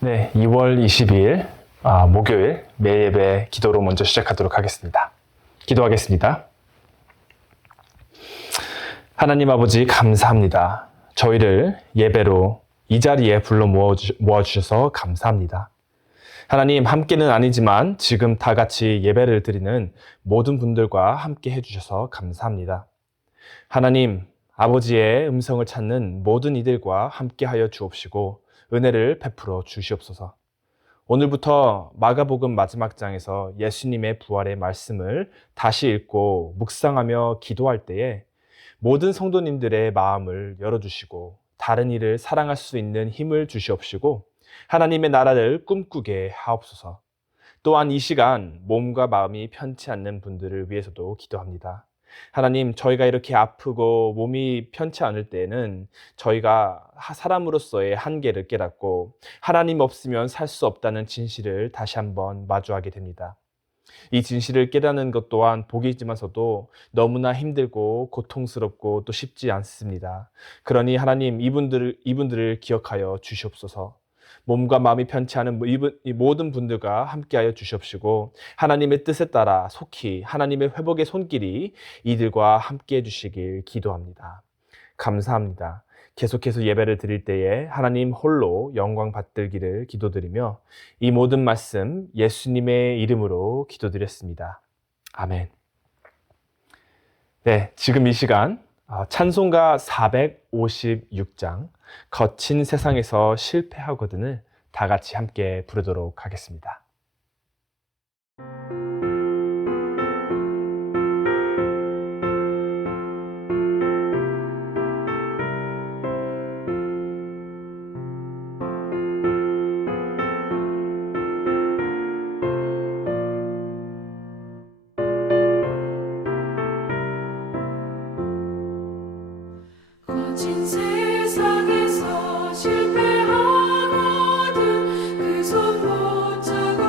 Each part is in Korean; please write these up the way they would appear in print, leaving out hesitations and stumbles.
네, 2월 22일 목요일 매일 예배 기도로 먼저 시작하도록 하겠습니다. 기도하겠습니다. 하나님 아버지 감사합니다. 저희를 예배로 이 자리에 불러 모아주셔서 감사합니다. 하나님 함께는 아니지만 지금 다 같이 예배를 드리는 모든 분들과 함께 해주셔서 감사합니다. 하나님 아버지의 음성을 찾는 모든 이들과 함께하여 주옵시고 은혜를 베풀어 주시옵소서. 오늘부터 마가복음 마지막 장에서 예수님의 부활의 말씀을 다시 읽고 묵상하며 기도할 때에 모든 성도님들의 마음을 열어주시고 다른 이를 사랑할 수 있는 힘을 주시옵시고 하나님의 나라를 꿈꾸게 하옵소서. 또한 이 시간 몸과 마음이 편치 않는 분들을 위해서도 기도합니다. 하나님, 저희가 이렇게 아프고 몸이 편치 않을 때에는 저희가 사람으로서의 한계를 깨닫고 하나님 없으면 살 수 없다는 진실을 다시 한번 마주하게 됩니다. 이 진실을 깨닫는 것 또한 복이지만서도 너무나 힘들고 고통스럽고 또 쉽지 않습니다. 그러니 하나님 이분들을 기억하여 주시옵소서. 몸과 마음이 편치 않은 이 모든 분들과 함께하여 주시옵시고 하나님의 뜻에 따라 속히 하나님의 회복의 손길이 이들과 함께해 주시길 기도합니다. 감사합니다. 계속해서 예배를 드릴 때에 하나님 홀로 영광 받들기를 기도드리며 이 모든 말씀 예수님의 이름으로 기도드렸습니다. 아멘. 네, 지금 이 시간 찬송가 456장 거친 세상에서 실패하거든을 다 같이 함께 부르도록 하겠습니다. 거친 세상에서 실패하거든 그 손 붙잡고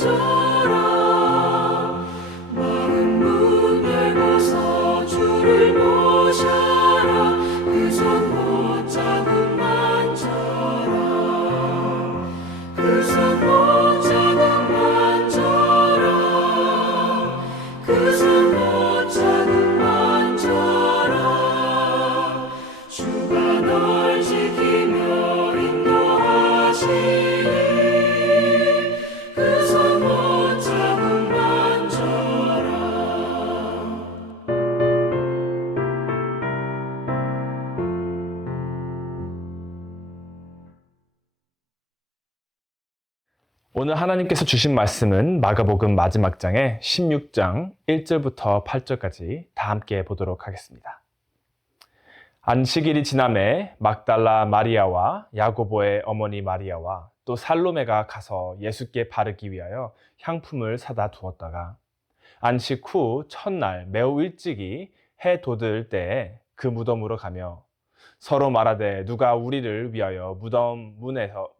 만져라 마음 문 열고서 주를 모셔라 그 손 못자국 만져라 그 손 못자국 만져라 그 손 못자국 만져라 주가 널 지키며 인도하시니 그 손 못자국 만져라 오늘 하나님께서 주신 말씀은 마가복음 마지막 장의 16장 1절부터 8절까지 다 함께 보도록 하겠습니다. 안식일이 지남에 막달라 마리아와 야고보의 어머니 마리아와 또 살로메가 가서 예수께 바르기 위하여 향품을 사다 두었다가 안식 후 첫날 매우 일찍이 해 돋을 때에 그 무덤으로 가며 서로 말하되 누가 우리를 위하여 무덤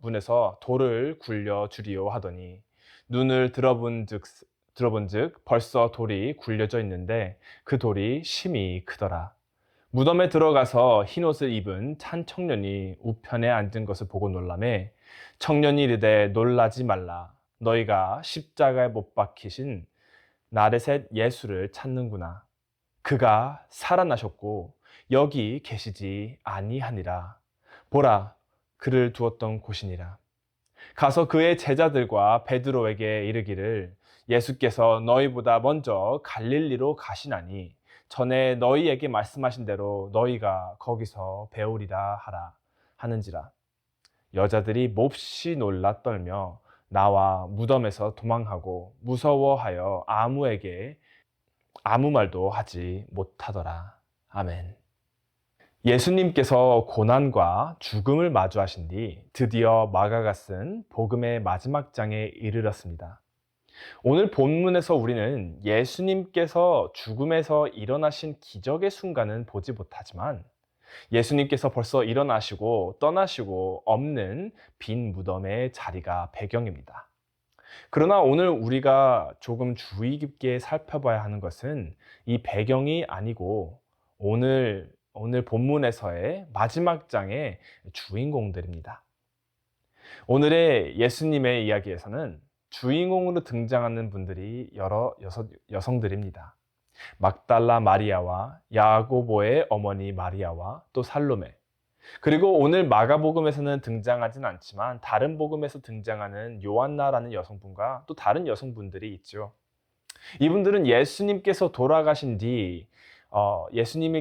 문에서 돌을 굴려 주리오 하더니 눈을 들어본즉 벌써 돌이 굴려져 있는데 그 돌이 심히 크더라. 무덤에 들어가서 흰옷을 입은 찬 청년이 우편에 앉은 것을 보고 놀라매 청년이 이르되 놀라지 말라. 너희가 십자가에 못 박히신 나레셋 예수를 찾는구나. 그가 살아나셨고 여기 계시지 아니하니라. 보라, 그를 두었던 곳이니라. 가서 그의 제자들과 베드로에게 이르기를 예수께서 너희보다 먼저 갈릴리로 가시나니 전에 너희에게 말씀하신 대로 너희가 거기서 배우리라 하라 하는지라. 여자들이 몹시 놀라 떨며 나와 무덤에서 도망하고 무서워하여 아무에게 아무 말도 하지 못하더라. 아멘. 예수님께서 고난과 죽음을 마주하신 뒤 드디어 마가가 쓴 복음의 마지막 장에 이르렀습니다. 오늘 본문에서 우리는 예수님께서 죽음에서 일어나신 기적의 순간은 보지 못하지만 예수님께서 벌써 일어나시고 떠나시고 없는 빈 무덤의 자리가 배경입니다. 그러나 오늘 우리가 조금 주의 깊게 살펴봐야 하는 것은 이 배경이 아니고 오늘 본문에서의 마지막 장의 주인공들입니다. 오늘의 예수님의 이야기에서는 주인공으로 등장하는 분들이 여러 여성들입니다. 막달라 마리아와 야고보의 어머니 마리아와 또 살로메, 그리고 오늘 마가복음에서는 등장하진 않지만 다른 복음에서 등장하는 요한나라는 여성분과 또 다른 여성분들이 있죠. 이분들은 예수님께서 돌아가신 뒤 예수님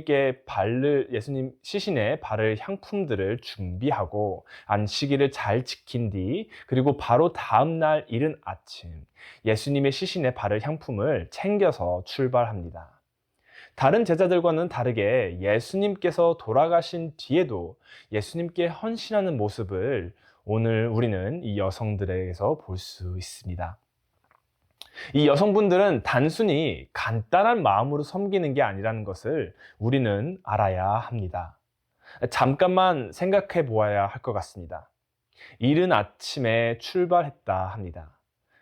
시신에 바를 향품들을 준비하고 안식일을 잘 지킨 뒤 그리고 바로 다음 날 이른 아침 예수님의 시신에 바를 향품을 챙겨서 출발합니다. 다른 제자들과는 다르게 예수님께서 돌아가신 뒤에도 예수님께 헌신하는 모습을 오늘 우리는 이 여성들에게서 볼 수 있습니다. 이 여성분들은 단순히 간단한 마음으로 섬기는 게 아니라는 것을 우리는 알아야 합니다. 잠깐만 생각해 보아야 할 것 같습니다. 이른 아침에 출발했다 합니다.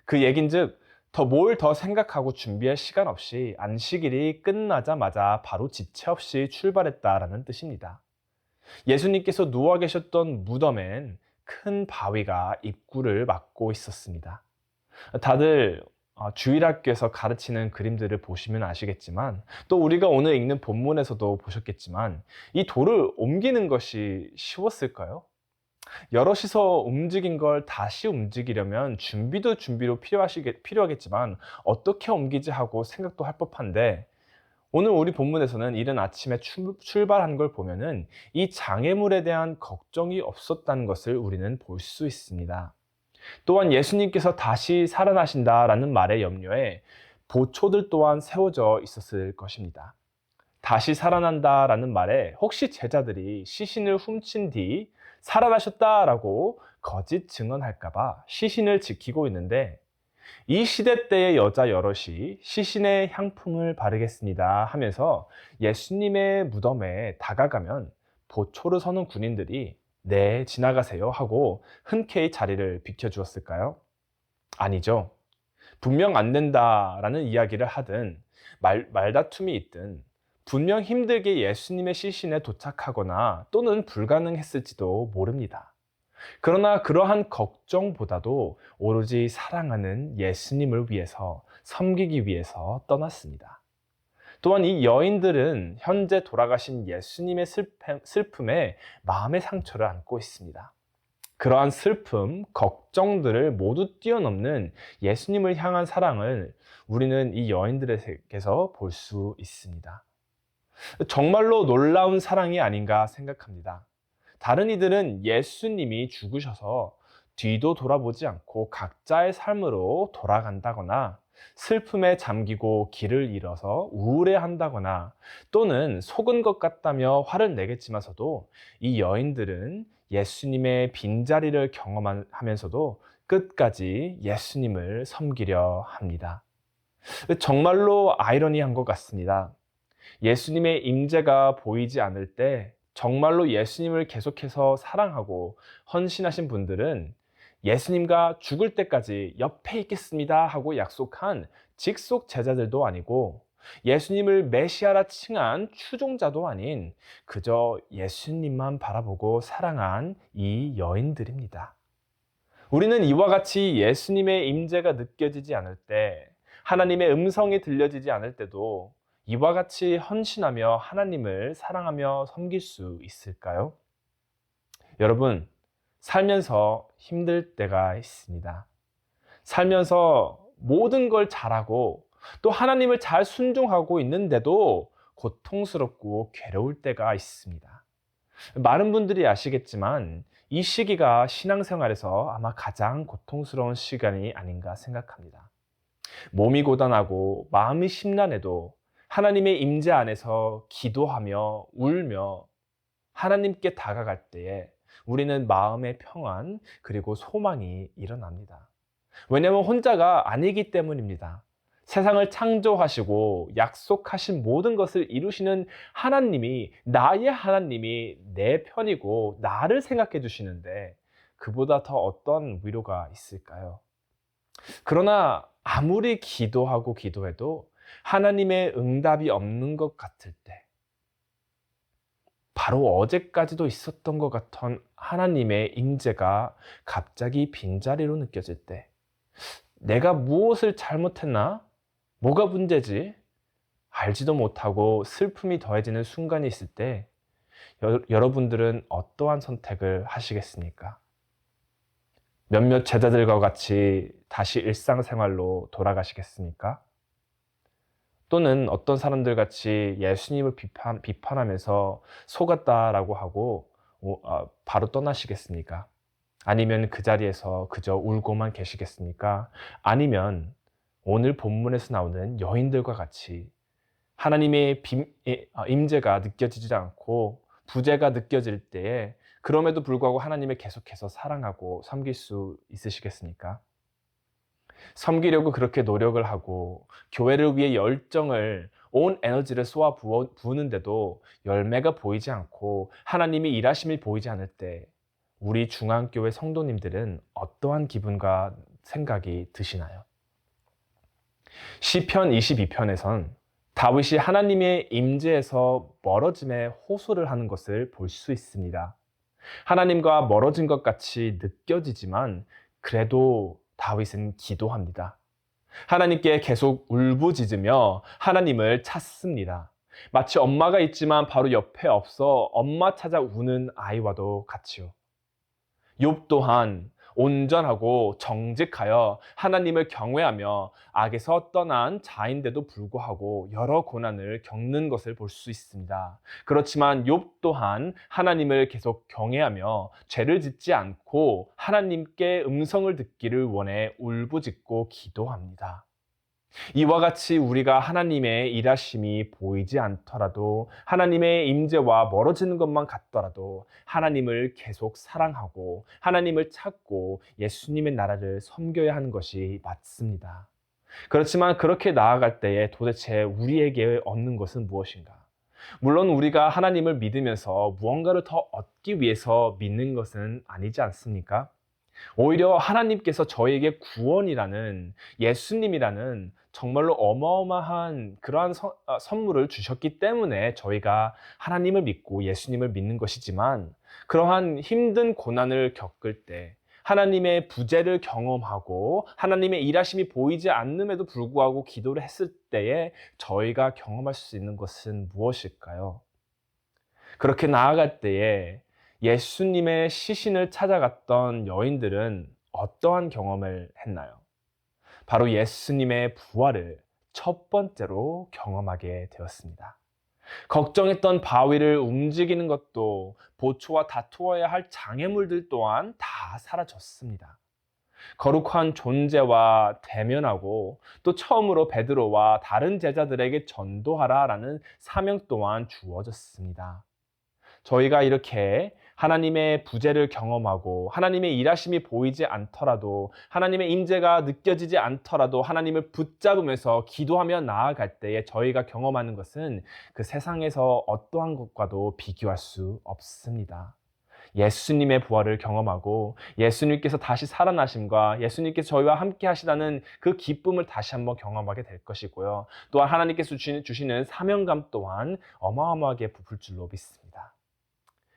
그 얘긴즉 뭘 더 생각하고 준비할 시간 없이 안식일이 끝나자마자 바로 지체 없이 출발했다라는 뜻입니다. 예수님께서 누워 계셨던 무덤엔 큰 바위가 입구를 막고 있었습니다. 다들 주일학교에서 가르치는 그림들을 보시면 아시겠지만 또 우리가 오늘 읽는 본문에서도 보셨겠지만 이 돌을 옮기는 것이 쉬웠을까요? 여럿이서 움직인 걸 다시 움직이려면 준비로 필요하겠지만 어떻게 옮기지 하고 생각도 할 법한데 오늘 우리 본문에서는 이른 아침에 출발한 걸 보면은 이 장애물에 대한 걱정이 없었다는 것을 우리는 볼 수 있습니다. 또한 예수님께서 다시 살아나신다라는 말의 염려에 보초들 또한 세워져 있었을 것입니다. 다시 살아난다라는 말에 혹시 제자들이 시신을 훔친 뒤 살아나셨다라고 거짓 증언할까봐 시신을 지키고 있는데 이 시대 때의 여자 여럿이 시신에 향품을 바르겠습니다 하면서 예수님의 무덤에 다가가면 보초를 서는 군인들이 네, 지나가세요 하고 흔쾌히 자리를 비켜주었을까요? 아니죠. 분명 안 된다라는 이야기를 하든 말다툼이 있든 분명 힘들게 예수님의 시신에 도착하거나 또는 불가능했을지도 모릅니다. 그러나 그러한 걱정보다도 오로지 사랑하는 예수님을 위해서 섬기기 위해서 떠났습니다. 또한 이 여인들은 현재 돌아가신 예수님의 슬픔에 마음의 상처를 안고 있습니다. 그러한 슬픔, 걱정들을 모두 뛰어넘는 예수님을 향한 사랑을 우리는 이 여인들에게서 볼 수 있습니다. 정말로 놀라운 사랑이 아닌가 생각합니다. 다른 이들은 예수님이 죽으셔서 뒤도 돌아보지 않고 각자의 삶으로 돌아간다거나 슬픔에 잠기고 길을 잃어서 우울해한다거나 또는 속은 것 같다며 화를 내겠지만서도 이 여인들은 예수님의 빈자리를 경험하면서도 끝까지 예수님을 섬기려 합니다. 정말로 아이러니한 것 같습니다. 예수님의 임재가 보이지 않을 때 정말로 예수님을 계속해서 사랑하고 헌신하신 분들은 예수님과 죽을 때까지 옆에 있겠습니다 하고 약속한 직속 제자들도 아니고 예수님을 메시아라 칭한 추종자도 아닌 그저 예수님만 바라보고 사랑한 이 여인들입니다. 우리는 이와 같이 예수님의 임재가 느껴지지 않을 때, 하나님의 음성이 들려지지 않을 때도 이와 같이 헌신하며 하나님을 사랑하며 섬길 수 있을까요? 여러분, 살면서 힘들 때가 있습니다. 살면서 모든 걸 잘하고 또 하나님을 잘 순종하고 있는데도 고통스럽고 괴로울 때가 있습니다. 많은 분들이 아시겠지만 이 시기가 신앙생활에서 아마 가장 고통스러운 시간이 아닌가 생각합니다. 몸이 고단하고 마음이 심란해도 하나님의 임재 안에서 기도하며 울며 하나님께 다가갈 때에 우리는 마음의 평안 그리고 소망이 일어납니다. 왜냐하면 혼자가 아니기 때문입니다. 세상을 창조하시고 약속하신 모든 것을 이루시는 하나님이, 나의 하나님이 내 편이고 나를 생각해 주시는데 그보다 더 어떤 위로가 있을까요? 그러나 아무리 기도하고 기도해도 하나님의 응답이 없는 것 같을 때, 바로 어제까지도 있었던 것 같은 하나님의 임재가 갑자기 빈자리로 느껴질 때, 내가 무엇을 잘못했나? 뭐가 문제지? 알지도 못하고 슬픔이 더해지는 순간이 있을 때 여러분들은 어떠한 선택을 하시겠습니까? 몇몇 제자들과 같이 다시 일상생활로 돌아가시겠습니까? 또는 어떤 사람들 같이 예수님을 비판하면서 속았다라고 하고 바로 떠나시겠습니까? 아니면 그 자리에서 그저 울고만 계시겠습니까? 아니면 오늘 본문에서 나오는 여인들과 같이 하나님의 임재가 느껴지지 않고 부재가 느껴질 때에 그럼에도 불구하고 하나님을 계속해서 사랑하고 섬길 수 있으시겠습니까? 섬기려고 그렇게 노력을 하고 교회를 위해 열정을, 온 에너지를 쏟아 부으는데도 열매가 보이지 않고 하나님이 일하심이 보이지 않을 때 우리 중앙교회 성도님들은 어떠한 기분과 생각이 드시나요? 시편 22편에선 다윗이 하나님의 임재에서 멀어짐에 호소를 하는 것을 볼 수 있습니다. 하나님과 멀어진 것 같이 느껴지지만 그래도 다윗은 기도합니다. 하나님께 계속 울부짖으며 하나님을 찾습니다. 마치 엄마가 있지만 바로 옆에 없어 엄마 찾아 우는 아이와도 같이요. 욥 또한 온전하고 정직하여 하나님을 경외하며 악에서 떠난 자인데도 불구하고 여러 고난을 겪는 것을 볼 수 있습니다. 그렇지만 욥 또한 하나님을 계속 경외하며 죄를 짓지 않고 하나님께 음성을 듣기를 원해 울부짖고 기도합니다. 이와 같이 우리가 하나님의 일하심이 보이지 않더라도 하나님의 임재와 멀어지는 것만 같더라도 하나님을 계속 사랑하고 하나님을 찾고 예수님의 나라를 섬겨야 하는 것이 맞습니다. 그렇지만 그렇게 나아갈 때에 도대체 우리에게 얻는 것은 무엇인가? 물론 우리가 하나님을 믿으면서 무언가를 더 얻기 위해서 믿는 것은 아니지 않습니까? 오히려 하나님께서 저에게 구원이라는 예수님이라는 정말로 어마어마한 그러한 선물을 주셨기 때문에 저희가 하나님을 믿고 예수님을 믿는 것이지만, 그러한 힘든 고난을 겪을 때 하나님의 부재를 경험하고 하나님의 일하심이 보이지 않음에도 불구하고 기도를 했을 때에 저희가 경험할 수 있는 것은 무엇일까요? 그렇게 나아갈 때에 예수님의 시신을 찾아갔던 여인들은 어떠한 경험을 했나요? 바로 예수님의 부활을 첫 번째로 경험하게 되었습니다. 걱정했던 바위를 움직이는 것도, 보초와 다투어야 할 장애물들 또한 다 사라졌습니다. 거룩한 존재와 대면하고, 또 처음으로 베드로와 다른 제자들에게 전도하라라는 사명 또한 주어졌습니다. 저희가 이렇게 하나님의 부재를 경험하고 하나님의 일하심이 보이지 않더라도, 하나님의 임재가 느껴지지 않더라도 하나님을 붙잡으면서 기도하며 나아갈 때에 저희가 경험하는 것은 그 세상에서 어떠한 것과도 비교할 수 없습니다. 예수님의 부활을 경험하고 예수님께서 다시 살아나심과 예수님께서 저희와 함께 하시다는 그 기쁨을 다시 한번 경험하게 될 것이고요. 또한 하나님께서 주시는 사명감 또한 어마어마하게 부풀 줄로 믿습니다.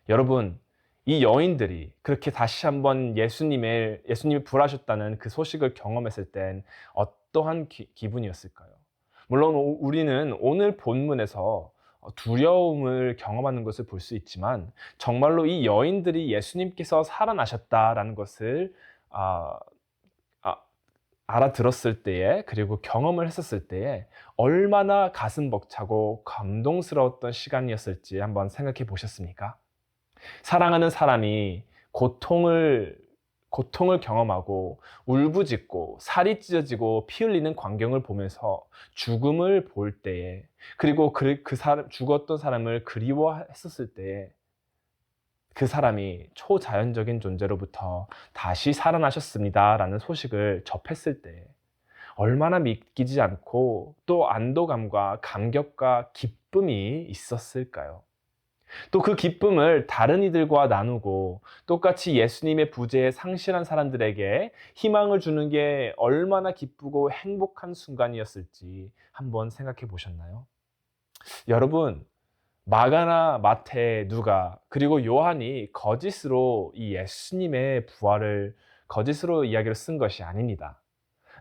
여러분, 이 여인들이 그렇게 다시 한번 예수님이 부활하셨다는 그 소식을 경험했을 땐 어떠한 기분이었을까요? 물론 우리는 오늘 본문에서 두려움을 경험하는 것을 볼 수 있지만, 정말로 이 여인들이 예수님께서 살아나셨다라는 것을 알아들었을 때에, 그리고 경험을 했었을 때에 얼마나 가슴 벅차고 감동스러웠던 시간이었을지 한번 생각해 보셨습니까? 사랑하는 사람이 고통을 경험하고 울부짖고 살이 찢어지고 피 흘리는 광경을 보면서 죽음을 볼 때에, 그리고 죽었던 사람을 그리워했었을 때에 그 사람이 초자연적인 존재로부터 다시 살아나셨습니다 라는 소식을 접했을 때 얼마나 믿기지 않고 또 안도감과 감격과 기쁨이 있었을까요? 또 그 기쁨을 다른 이들과 나누고 똑같이 예수님의 부재에 상실한 사람들에게 희망을 주는 게 얼마나 기쁘고 행복한 순간이었을지 한번 생각해 보셨나요? 여러분, 마가나 마태, 누가, 그리고 요한이 거짓으로 이 예수님의 부활을 거짓으로 이야기를 쓴 것이 아닙니다.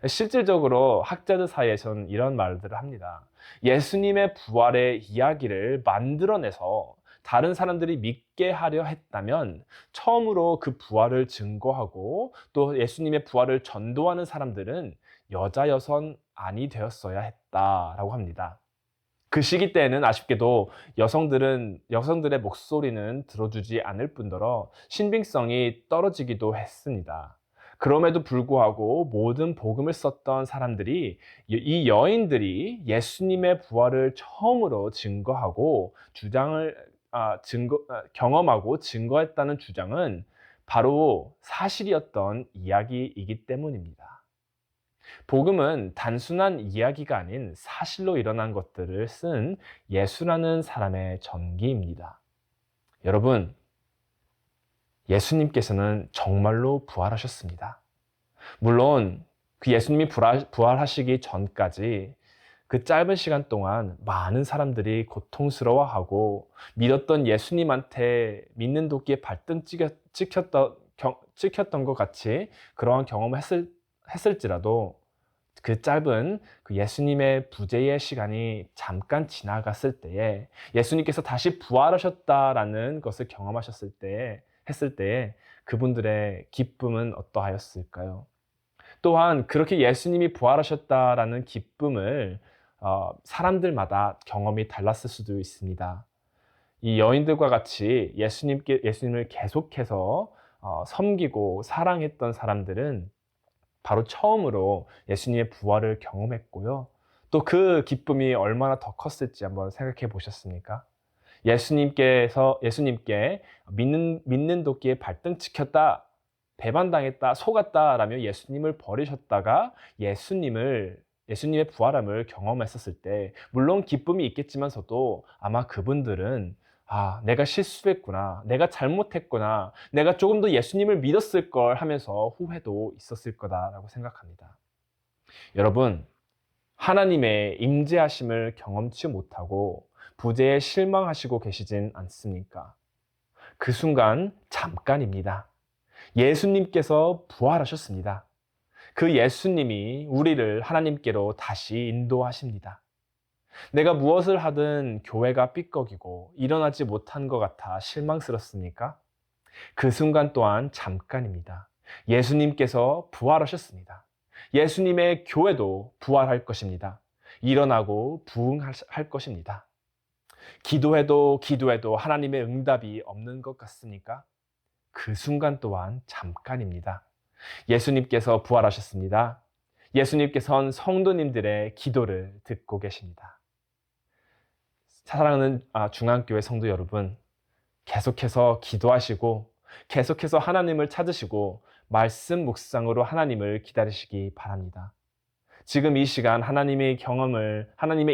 실질적으로 학자들 사이에서는 이런 말들을 합니다. 예수님의 부활의 이야기를 만들어내서 다른 사람들이 믿게 하려 했다면 처음으로 그 부활을 증거하고 또 예수님의 부활을 전도하는 사람들은 여자여선안이 되었어야 했다라고 합니다. 그 시기 때에는 아쉽게도 여성들의 목소리는 들어주지 않을 뿐더러 신빙성이 떨어지기도 했습니다. 그럼에도 불구하고 모든 복음을 썼던 사람들이, 이 여인들이 예수님의 부활을 처음으로 증거하고 경험하고 증거했다는 주장은 바로 사실이었던 이야기이기 때문입니다. 복음은 단순한 이야기가 아닌 사실로 일어난 것들을 쓴 예수라는 사람의 전기입니다. 여러분, 예수님께서는 정말로 부활하셨습니다. 물론 그 예수님이 부활하시기 전까지 그 짧은 시간 동안 많은 사람들이 고통스러워하고 믿었던 예수님한테 믿는 도끼에 발등 찍혔던 것 같이 그러한 경험을 했을지라도 그 짧은 그 예수님의 부재의 시간이 잠깐 지나갔을 때에 예수님께서 다시 부활하셨다라는 것을 했을 때에 그분들의 기쁨은 어떠하였을까요? 또한 그렇게 예수님이 부활하셨다라는 기쁨을 사람들마다 경험이 달랐을 수도 있습니다. 이 여인들과 같이 예수님을 계속해서 섬기고 사랑했던 사람들은 바로 처음으로 예수님의 부활을 경험했고요. 또 그 기쁨이 얼마나 더 컸을지 한번 생각해 보셨습니까? 예수님께 믿는 도끼에 발등 찍혔다, 배반당했다, 속았다라며 예수님을 버리셨다가 예수님의 부활함을 경험했었을 때, 물론 기쁨이 있겠지만서도 아마 그분들은 내가 실수했구나. 내가 잘못했구나. 내가 조금 더 예수님을 믿었을 걸 하면서 후회도 있었을 거다라고 생각합니다. 여러분, 하나님의 임재하심을 경험치 못하고 부재에 실망하시고 계시진 않습니까? 그 순간 잠깐입니다. 예수님께서 부활하셨습니다. 그 예수님이 우리를 하나님께로 다시 인도하십니다. 내가 무엇을 하든 교회가 삐걱이고 일어나지 못한 것 같아 실망스럽습니까? 그 순간 또한 잠깐입니다. 예수님께서 부활하셨습니다. 예수님의 교회도 부활할 것입니다. 일어나고 부흥할 것입니다. 기도해도 하나님의 응답이 없는 것 같습니까? 그 순간 또한 잠깐입니다. 예수님께서 부활하셨습니다. 예수님께서는 성도님들의 기도를 듣고 계십니다. 사랑하는 중앙교회 성도 여러분, 계속해서 기도하시고 계속해서 하나님을 찾으시고 말씀 묵상으로 하나님을 기다리시기 바랍니다. 지금 이 시간 하나님의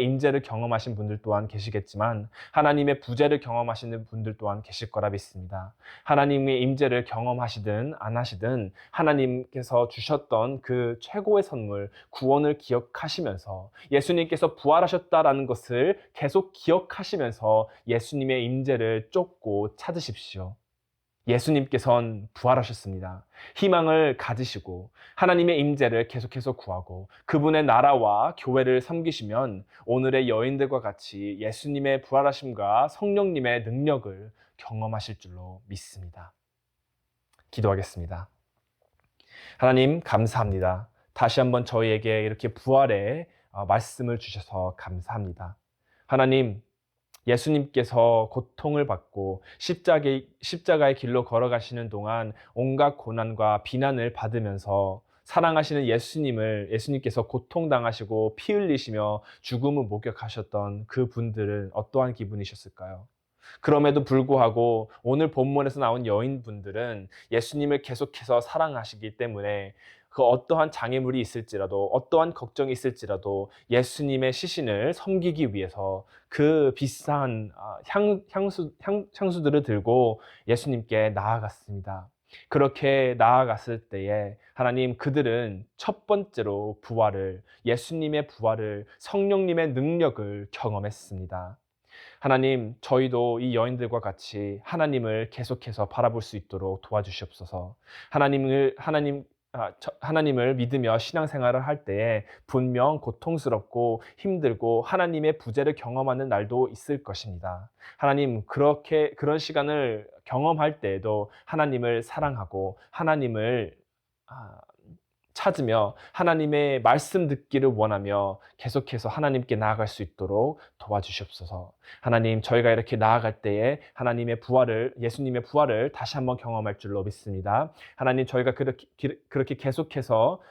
임재를 경험하신 분들 또한 계시겠지만 하나님의 부재를 경험하시는 분들 또한 계실 거라 믿습니다. 하나님의 임재를 경험하시든 안 하시든 하나님께서 주셨던 그 최고의 선물, 구원을 기억하시면서 예수님께서 부활하셨다라는 것을 계속 기억하시면서 예수님의 임재를 쫓고 찾으십시오. 예수님께서는 부활하셨습니다. 희망을 가지시고 하나님의 임재를 계속해서 구하고 그분의 나라와 교회를 섬기시면 오늘의 여인들과 같이 예수님의 부활하심과 성령님의 능력을 경험하실 줄로 믿습니다. 기도하겠습니다. 하나님 감사합니다. 다시 한번 저희에게 이렇게 부활의 말씀을 주셔서 감사합니다. 하나님, 예수님께서 고통을 받고 십자가의 길로 걸어가시는 동안 온갖 고난과 비난을 받으면서 사랑하시는 예수님께서 고통당하시고 피 흘리시며 죽음을 목격하셨던 그 분들은 어떠한 기분이셨을까요? 그럼에도 불구하고 오늘 본문에서 나온 여인분들은 예수님을 계속해서 사랑하시기 때문에 그 어떠한 장애물이 있을지라도 어떠한 걱정이 있을지라도 예수님의 시신을 섬기기 위해서 그 비싼 향수들을 들고 예수님께 나아갔습니다. 그렇게 나아갔을 때에 하나님, 그들은 첫 번째로 예수님의 부활을, 성령님의 능력을 경험했습니다. 하나님, 저희도 이 여인들과 같이 하나님을 계속해서 바라볼 수 있도록 도와주시옵소서. 하나님을 믿으며 신앙생활을 할 때에 분명 고통스럽고 힘들고 하나님의 부재를 경험하는 날도 있을 것입니다. 하나님, 그런 시간을 경험할 때에도 하나님을 사랑하고 하나님을 찾으며 하나님의 말씀 듣기를 원하며 계속해서 하나님께 나아갈 수 있도록 도와주시옵소서. 하나님, 저희가 이렇게 나아갈 때에 예수님의 부활을 다시 한번 경험할 줄로 믿습니다. 하나님, 저희가 그렇게 계속해서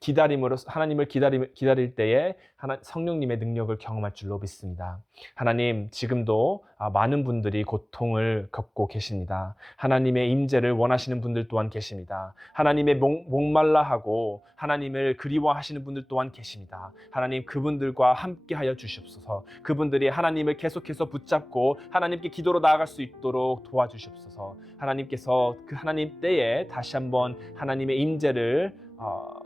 기다림으로 하나님을 기다릴 때에 성령님의 능력을 경험할 줄로 믿습니다. 하나님, 지금도 많은 분들이 고통을 겪고 계십니다. 하나님의 임재를 원하시는 분들 또한 계십니다. 하나님의 목말라하고 하나님을 그리워하시는 분들 또한 계십니다. 하나님, 그분들과 함께하여 주시옵소서. 그분들이 하나님을 계속해서 붙잡고 하나님께 기도로 나아갈 수 있도록 도와주시옵소서. 하나님께서 그 하나님 때에 다시 한번 하나님의 임재를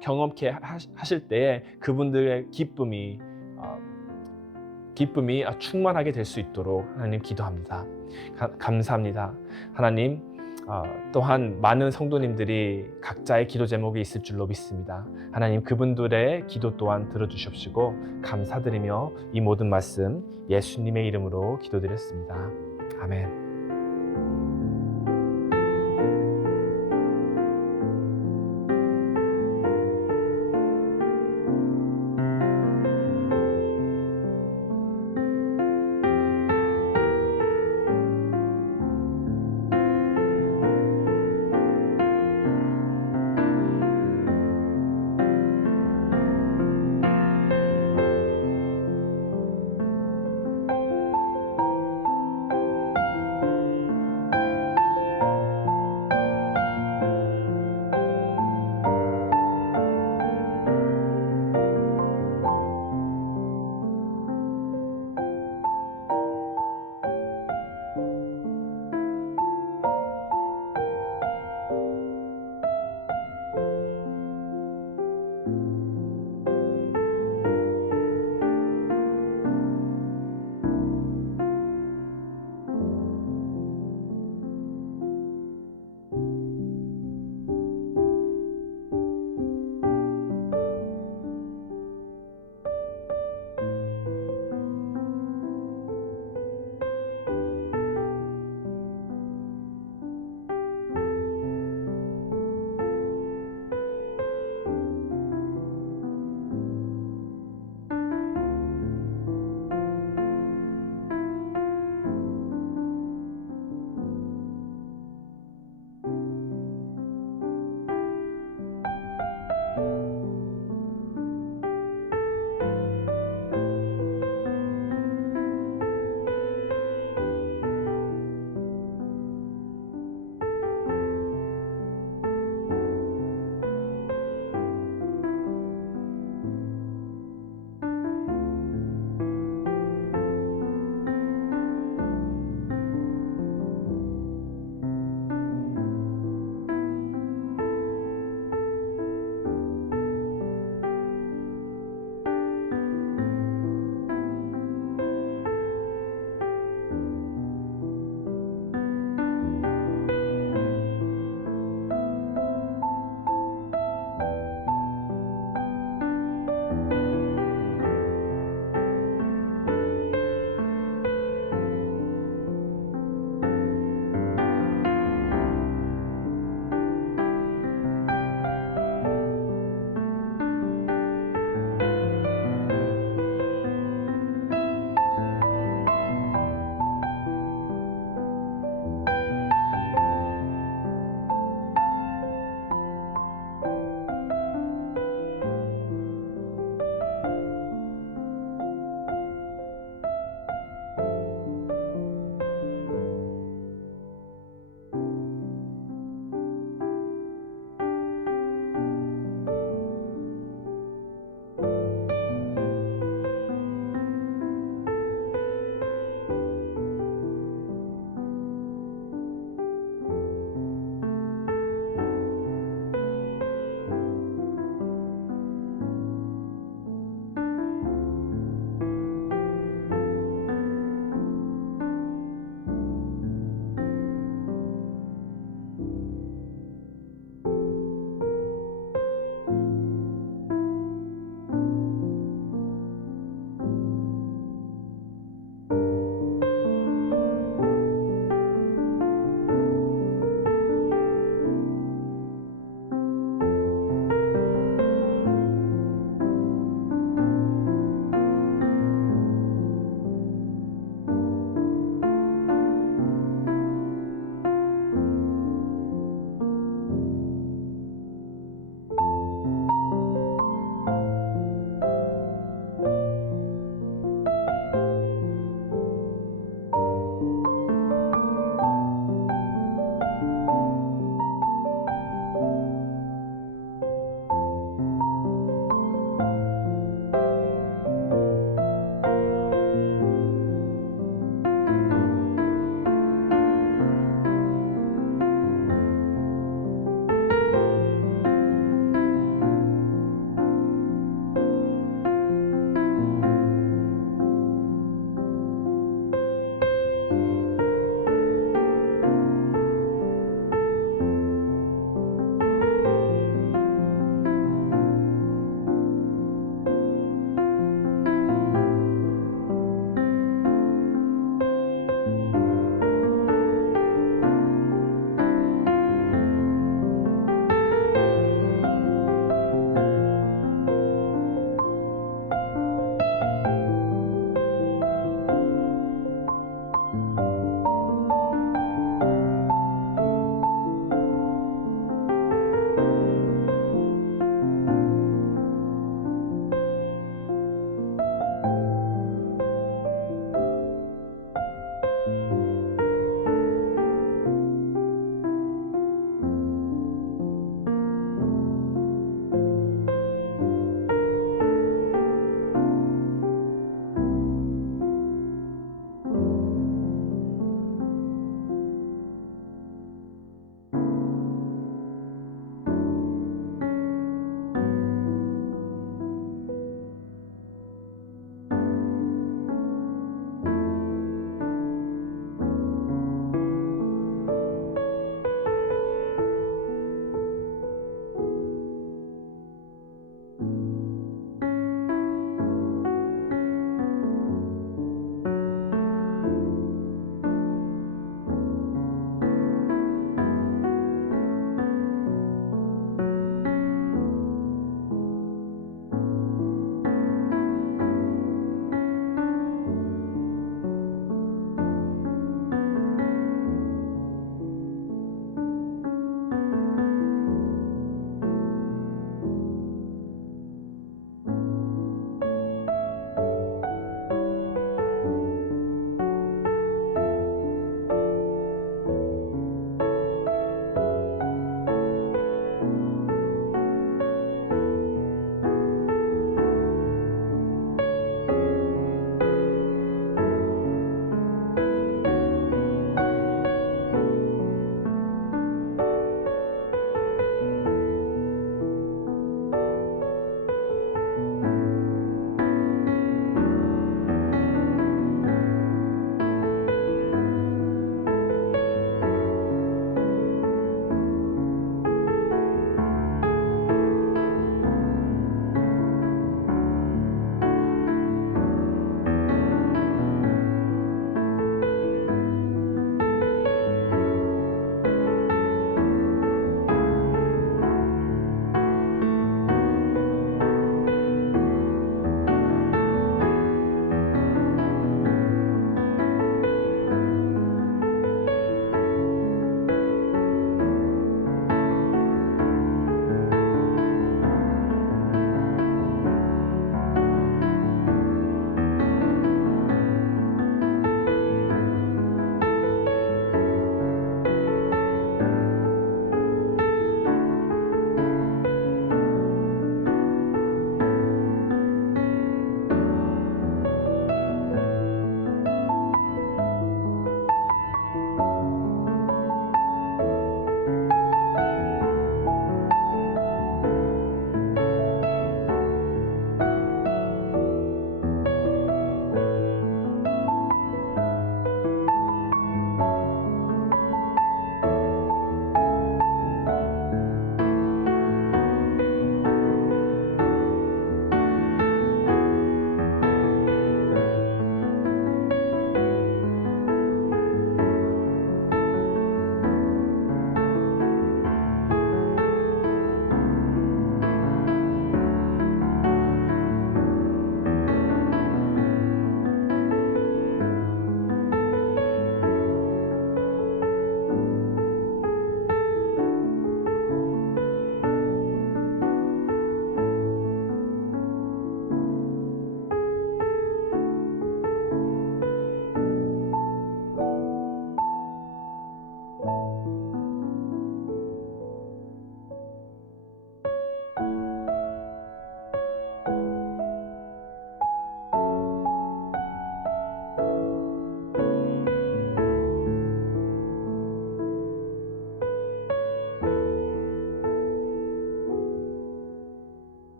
경험케 하실 때에 그분들의 기쁨이 충만하게 될 수 있도록 하나님 기도합니다. 감사합니다. 하나님, 또한 많은 성도님들이 각자의 기도 제목이 있을 줄로 믿습니다. 하나님, 그분들의 기도 또한 들어주십시고 감사드리며 이 모든 말씀 예수님의 이름으로 기도드렸습니다. 아멘.